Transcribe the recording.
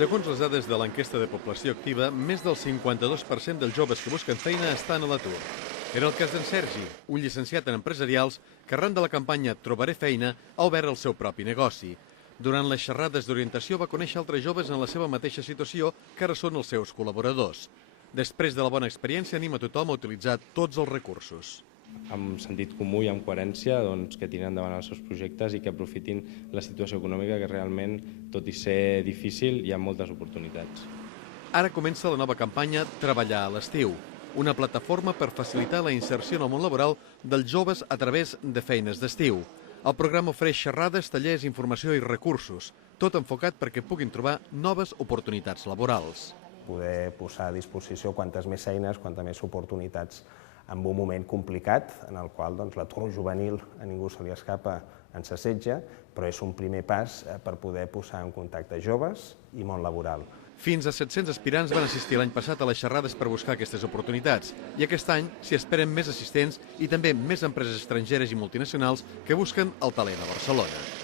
Segons les dades de l'enquesta de població activa, més del 52% dels joves que busquen feina estan a l'atur. Era el cas d'en Sergi, un llicenciat en empresarials que arran de la campanya Trobaré feina ha obert el seu propi negoci. Durant les xerrades d'orientació va conèixer altres joves en la seva mateixa situació que ara són els seus col·laboradors. Després de la bona experiència anima tothom a utilitzar tots els recursos. Amb sentit comú i amb coherència que tiren endavant els seus projectes i que aprofitin la situació econòmica que realment, tot i ser difícil, hi ha moltes oportunitats. Ara comença la nova campanya Treballar a l'estiu, una plataforma per facilitar la inserció en el món laboral dels joves a través de feines d'estiu. El programa ofereix xerrades, tallers, informació i recursos, tot enfocat perquè puguin trobar noves oportunitats laborals. Poder posar a disposició quantes més eines, quantes més oportunitats en un moment complicat en el qual l'atur juvenil a ningú se li escapa, ens assetja, però és un primer pas per poder posar en contacte joves i món laboral. Fins a 700 aspirants van assistir l'any passat a les xerrades per buscar aquestes oportunitats i aquest any s'hi esperen més assistents i també més empreses estrangeres i multinacionals que busquen el talent a Barcelona.